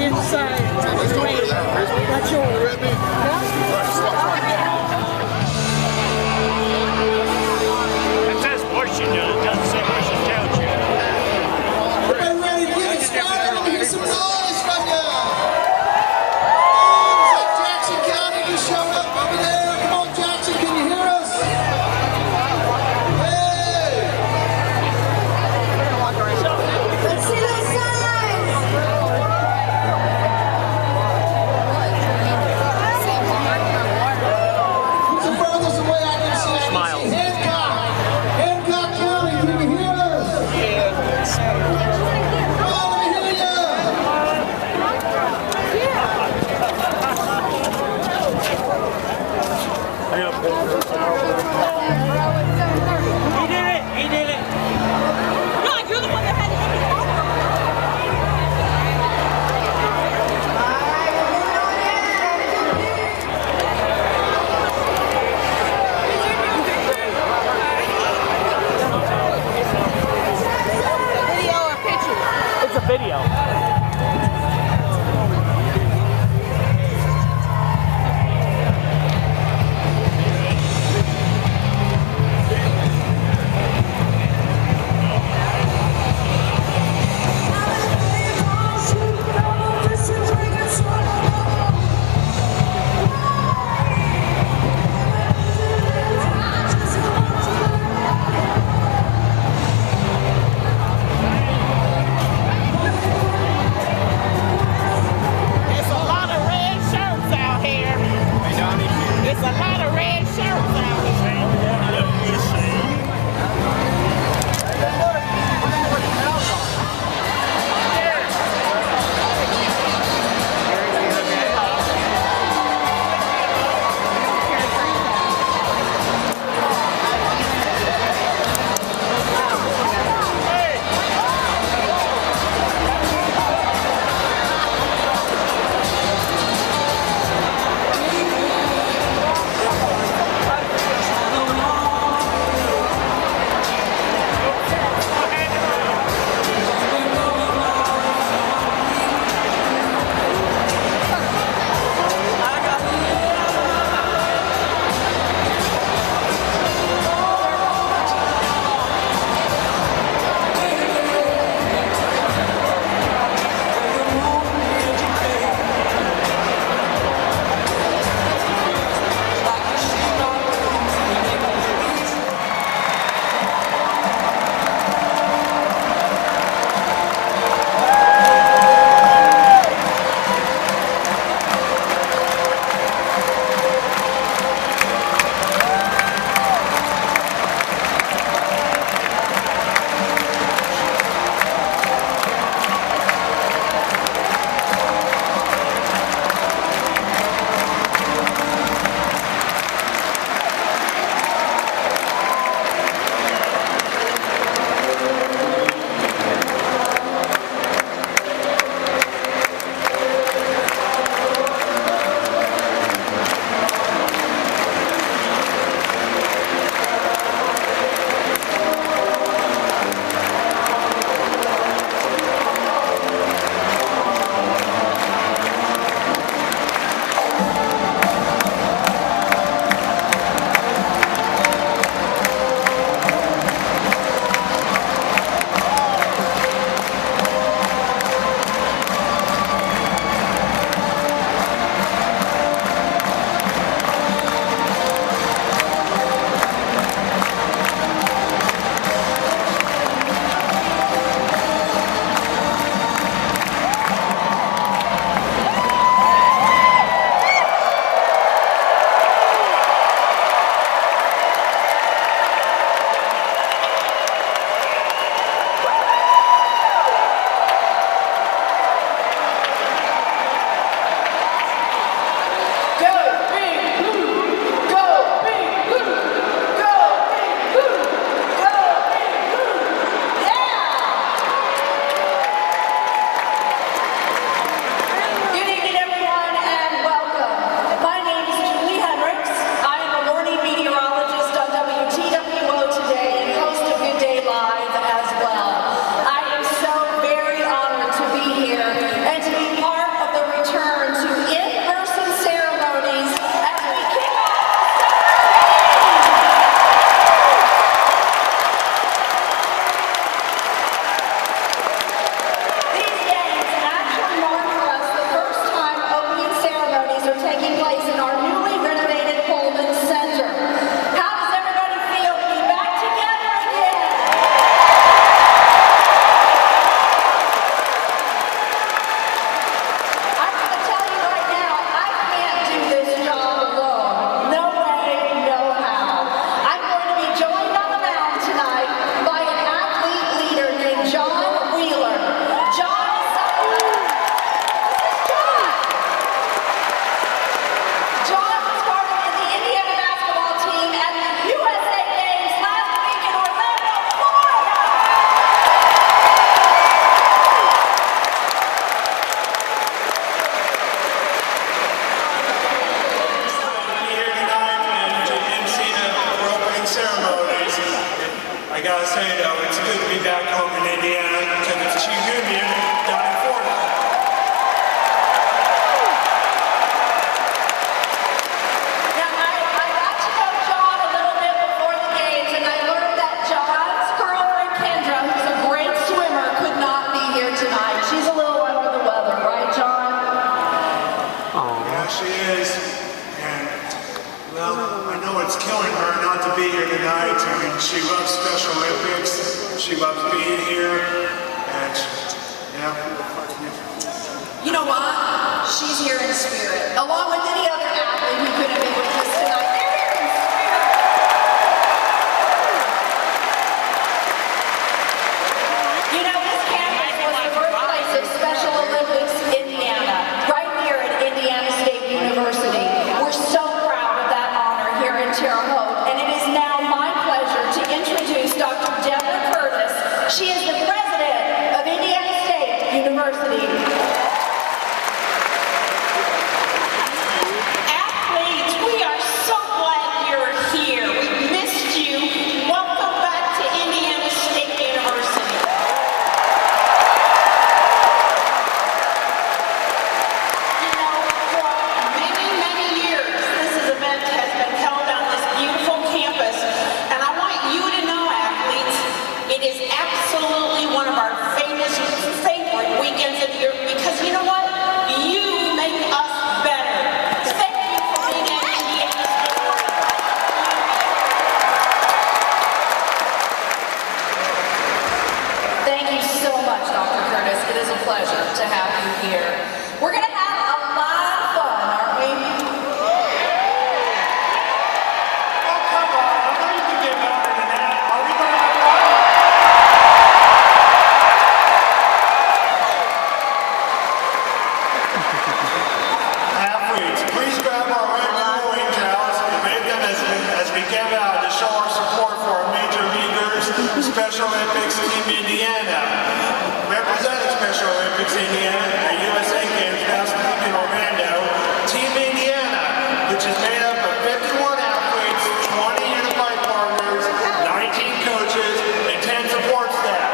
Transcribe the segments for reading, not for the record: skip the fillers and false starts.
it inside. That's yours. It says Washington, it doesn't say Washington Township. Everybody ready to get started? Let me hear some noise from you. Jackson County just showed up over there. Come on, Jackson, can you hear us? Hey! Let's see those sunlights. Put some furthest away. I didn't see it. Smile. Hancock County, can you hear us? Come on, let me hear you. He did it! He did it! God, you're the one that had to hit me. Video or picture? It's a video. There's a lot of red shirts out here. There's a lot of red shirts out here. And to be part mean, she loves Special Olympics. She loves being here. And, yeah. You know what? She's here in spirit, along with any other athlete who couldn't be with us tonight. They're here in spirit. You know, this campus was the birthplace of Special Olympics Indiana, right here at Indiana State University. We're so proud of that honor here in Terre, Haute, and it is now my pleasure to introduce Dr. Deborah Curtis. She is the president of Indiana State University. Special Olympics Team Indiana. Representing Special Olympics Indiana at USA Games last week in Orlando, Team Indiana, which is made up of 51 athletes, 20 unified partners, 19 coaches, and 10 support staff.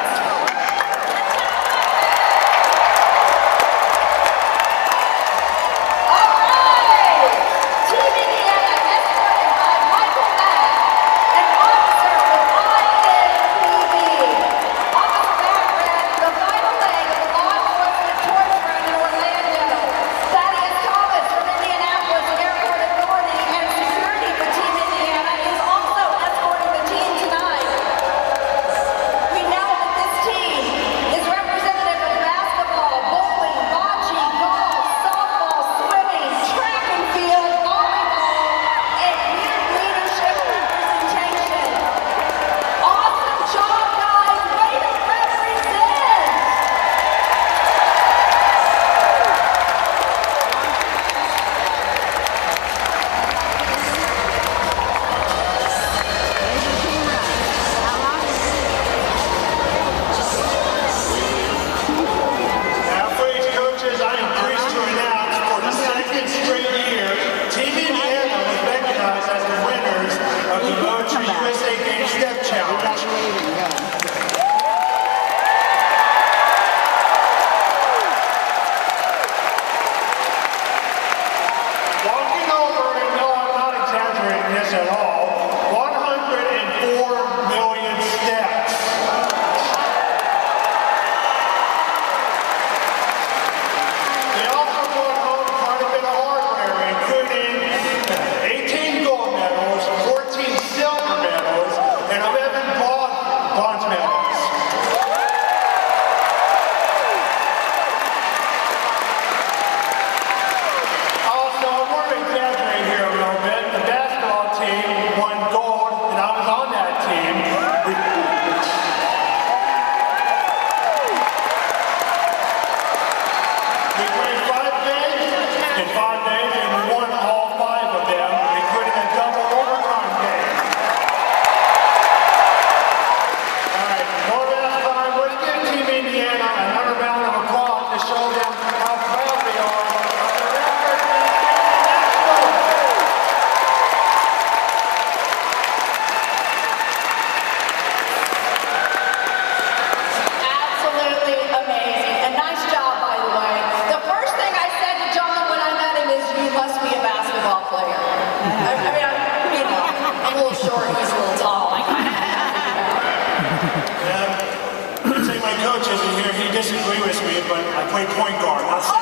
Disagree with me, but I play point guard, not center.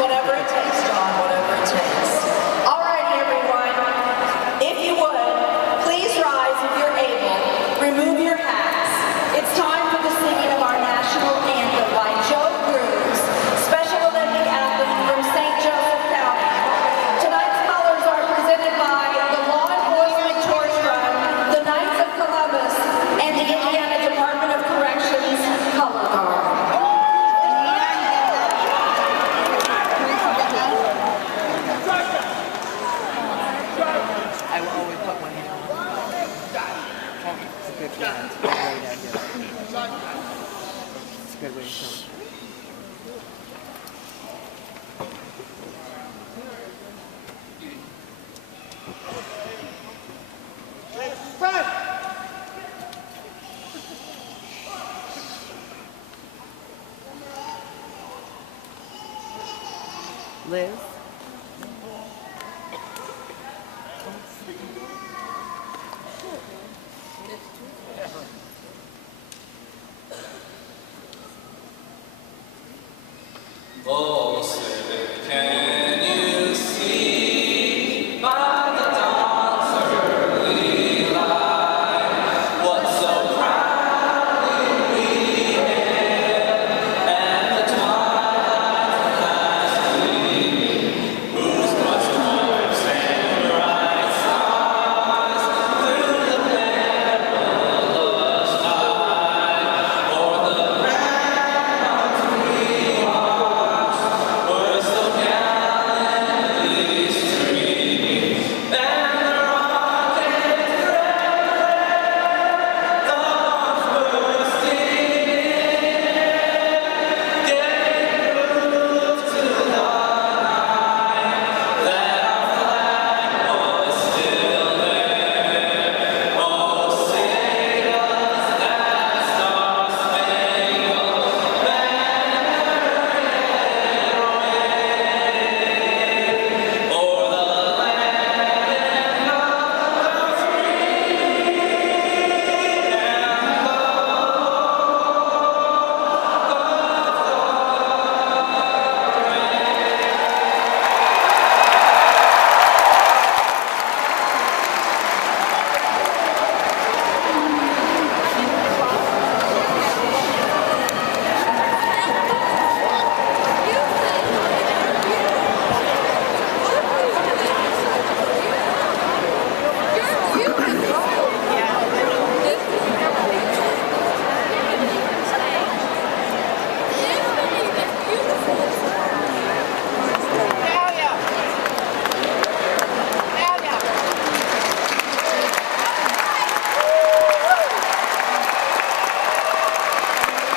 Whatever it takes, John, whatever it takes. All right. Liz? Oh, say, can you see by the dawn's early light what so proudly we hailed, and the twilight fast gleaming, whose much stripes and bright stars through the perilous night, o'er the ramparts we watched were so gallantly streaming, and the rocket's red thorns bursting in gave proof to the night that our flag was still there. Oh, sailors, that star-spangled banner o'er the land of the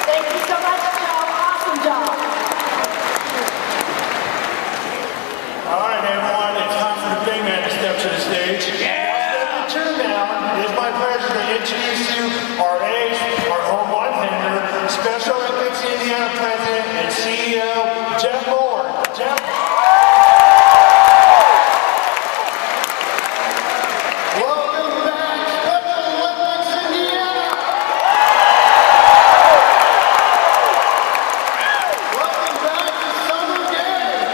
Thank you so much, Joe. Awesome job. All right, everyone, it's time for the big man to step to the stage. Yeah! Step two now. It is my pleasure to introduce you our ace, our home run hitter, Special Olympics Indiana President and CEO, Jeff Moore. Jeff. Welcome back, Special Olympics Indiana! Welcome back to Summer Games!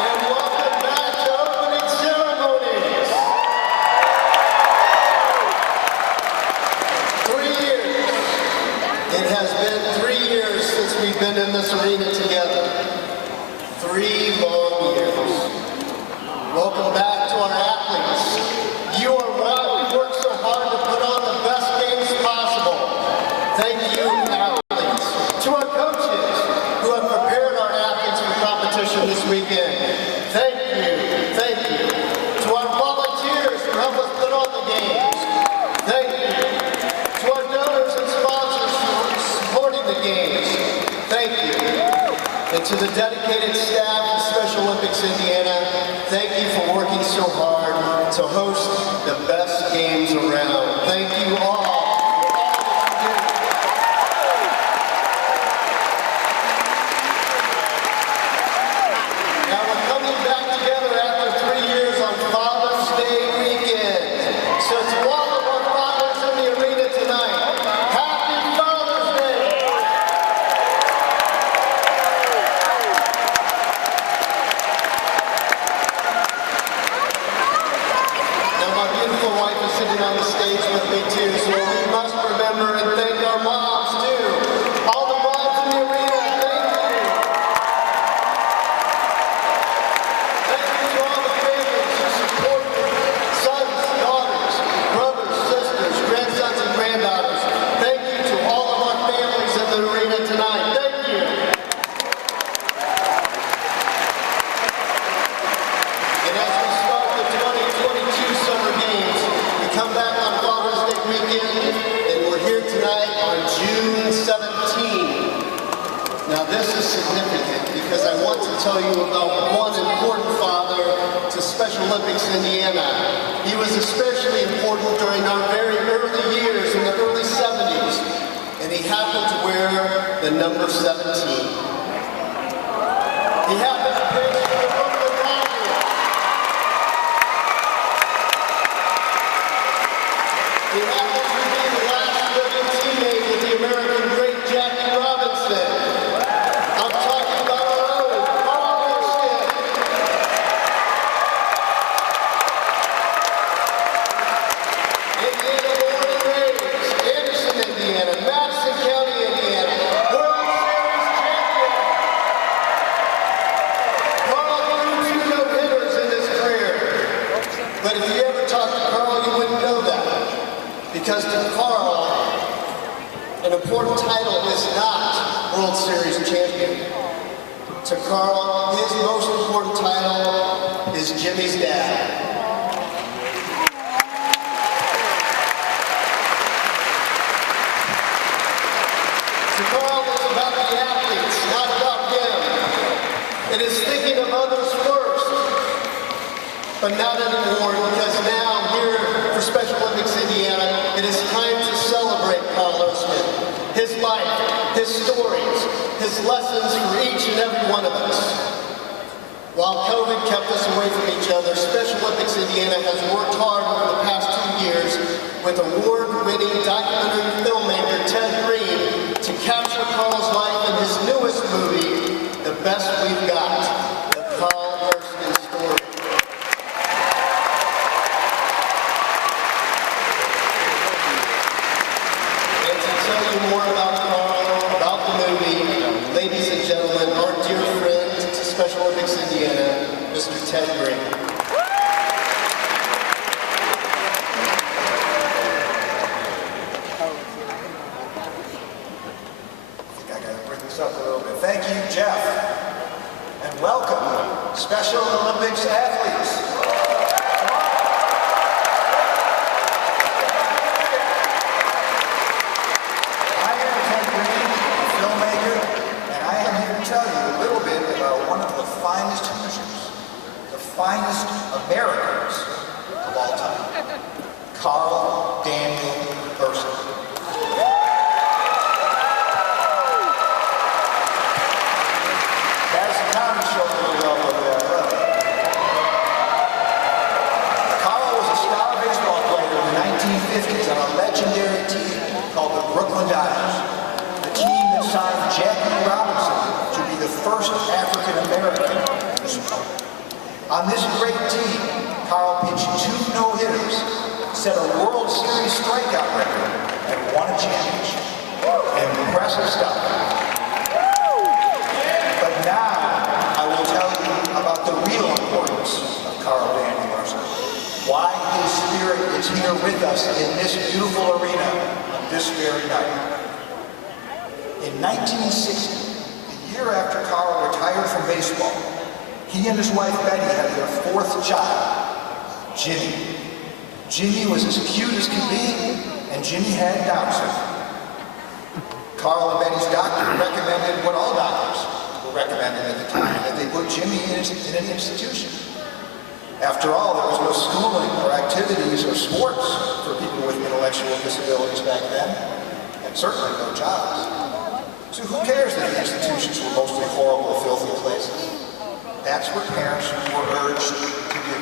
And welcome back to opening ceremonies! 3 years. It has been 3 years since we've been in this arena together. 3 long years. Welcome back to our athletes. You are why we work so hard to put on the best games possible. Thank you, athletes. To our coaches who have prepared our athletes for competition this weekend. Thank you. Thank you. To our volunteers who help us put on the games. Thank you. To our donors and sponsors for supporting the games. Thank you. And to the dedicated staff of Special Olympics Indiana, thank you for working so hard to host the best games around. Thank you all. for all that you do. Now we're coming back together after 3 years on Father's Day weekend. So to all of our fathers in the arena tonight, Happy Father's Day! back on Father's Day weekend, and we're here tonight on June 17. Now this is significant because I want to tell you about one important father to Special Olympics Indiana. He was especially important during our very early years in the early 70s, and he happened to wear the number 17. He happened to pitch for the Brooklyn Rockets. He happens to be the last living teammate with the American great Jackie Robinson. I'm talking about our own Carl Erskine. Indiana born and raised, Anderson, Indiana, Madison County, Indiana, World Series champion. Carl threw 2 no-hitters in his career. But if you ever talk to Carl, you wouldn't know that. Because to Carl, an important title is not World Series champion. To Carl, his most important title is Jimmy's dad. To Carl, it's about the athletes, not about him. It is thinking of others first, but not anymore, because now here for Special Olympics Indiana, it is time to celebrate Carl Erskine, his life, his stories, his lessons for each and every one of us. While COVID kept us away from each other, Special Olympics Indiana has worked hard over the past 2 years with award-winning documentary filmmaker Ted Green to capture Carl's life in his newest movie, The Best We've Got, the Carl Erskine story. And to tell you more about Carl, about the movie, ladies and gentlemen, our dear friend to Special Olympics Indiana, Mr. Ted Green. I gotta bring this up a little bit. Thank you, Jeff, and welcome, Special Olympics athletes. I am Ted Green, a filmmaker, and I am here to tell you a little bit about one of the finest Hoosiers, the finest Americans of all time, Carl Daniel Erskine. That's a comedy show really well over there. Carl was a star baseball player in the 1950s on a legendary team called the Brooklyn Dodgers, the team that signed Jackie Robinson to be the first African American in the sport. On this great team, Carl pitched 2 no-hitters, set a World Series strikeout record, and won a championship. Impressive stuff. But now, I will tell you about the real importance of Carl Daniel Erskine. Why his spirit is here with us in this beautiful arena on this very night. In 1960, the year after Carl retired from baseball, he and his wife Betty had their 4th child, Jimmy. Jimmy was as cute as can be, and Jimmy had Down syndrome. Carl and Betty's doctor recommended what all doctors were recommending at the time, that they put Jimmy in an institution. After all, there was no schooling or activities or sports for people with intellectual disabilities back then, and certainly no jobs. So who cares that the institutions were mostly horrible, filthy places? That's what parents were urged to do.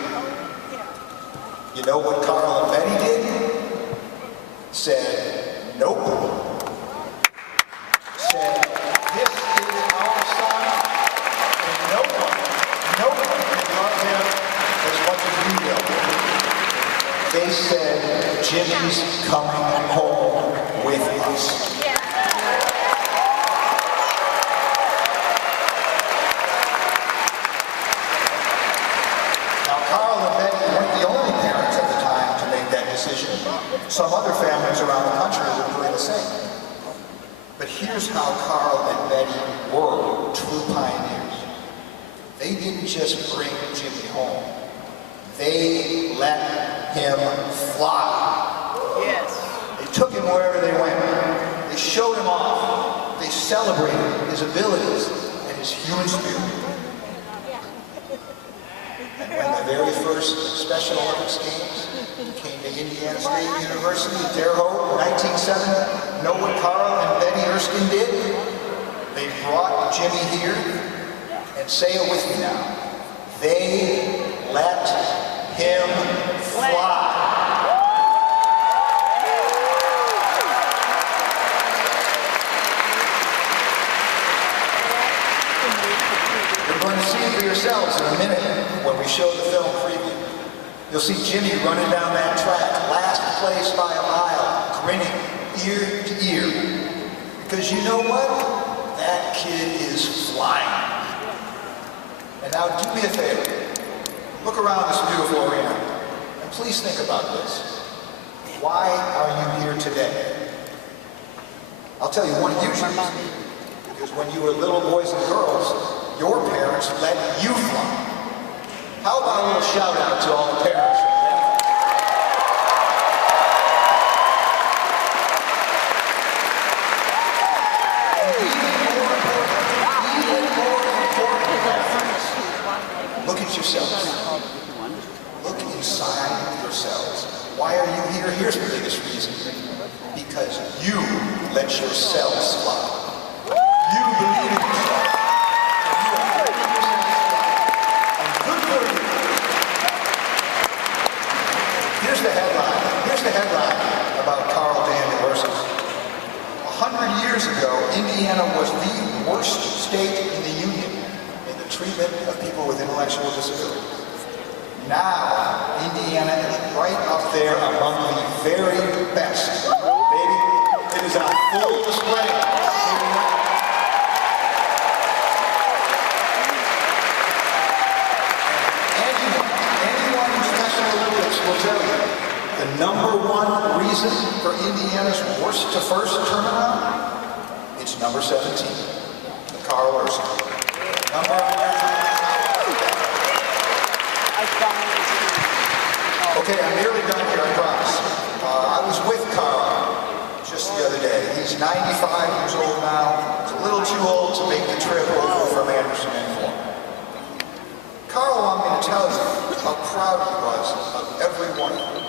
You know what Carl and Betty did? Said, nope. Said, this is our son, and no one can love him as much as we will. They said, Jimmy's coming home with us. Some other families around the country were doing the same. But here's how Carl and Betty were true pioneers. They didn't just bring Jimmy home. They let him fly. wherever they went. They showed him off. They celebrated his abilities and his human spirit. And when the very first Special Olympics Games came to Indiana State University at Terre, Haute in 1970, know what Carl and Betty Erskine did? They brought Jimmy here, and say it with me now. They let him fly. You're going to see it for yourselves in a minute when we show the film preview. You'll see Jimmy running down that track, last place by a mile, grinning ear to ear. Because you know what? That kid is flying. And now do me a favor. Look around this beautiful arena. And please think about this. Why are you here today? I'll tell you one huge reason. Because when you were little boys and girls, your parents let you fly. How about a little shout out to all the parents? Look at yourselves. Look inside yourselves. Why are you here? Here's the biggest reason. Because you let yourselves fly. You believe in yourself. And you are letting yourselves fly. And good for you. Here's the headline. Here's the headline about Carl Erskine. 100 years ago, Indiana was the worst state in the Union in the treatment of people with intellectual disabilities. Now, Indiana is right up there among the very best. Baby, it is on full display. Anyone in Special Olympics will tell you the #1 reason for Indiana's worst to first turnaround, it's number 17, Carl Erskine. Okay, I'm nearly done here, I promise. I was with Carl just the other day. He's 95 years old now. He's a little too old to make the trip over from Anderson anymore. Carl wanted me to tell you how proud he was of every one of you.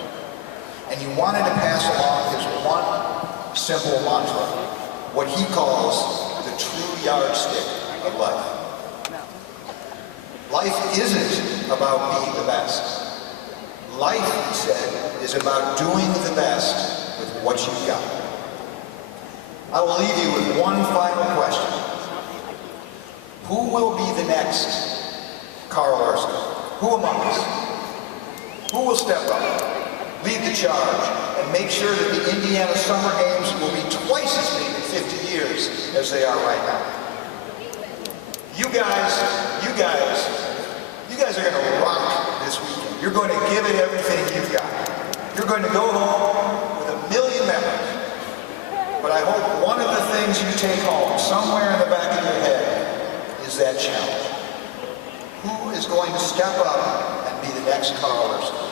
And he wanted to pass along his one simple mantra, what he calls the true yardstick of life. Life isn't about being the best. Life, he said, is about doing the best with what you've got. I will leave you with one final question. Who will be the next Carl Erskine? Who among us? Who will step up, lead the charge, and make sure that the Indiana Summer Games will be twice as big in 50 years as they are right now? You guys are going to rock this weekend. You're going to give it everything you've got. You're going to go home with 1,000,000 memories. But I hope one of the things you take home, somewhere in the back of your head, is that challenge. Who is going to step up and be the next Carl Erskine?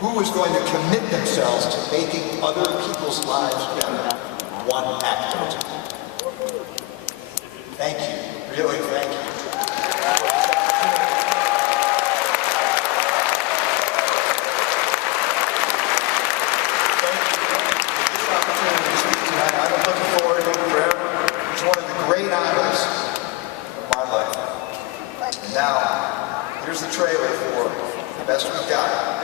Who is going to commit themselves to making other people's lives better, one act at a time? Thank you. Really, thank you. Now, here's the trailer for the best we've got.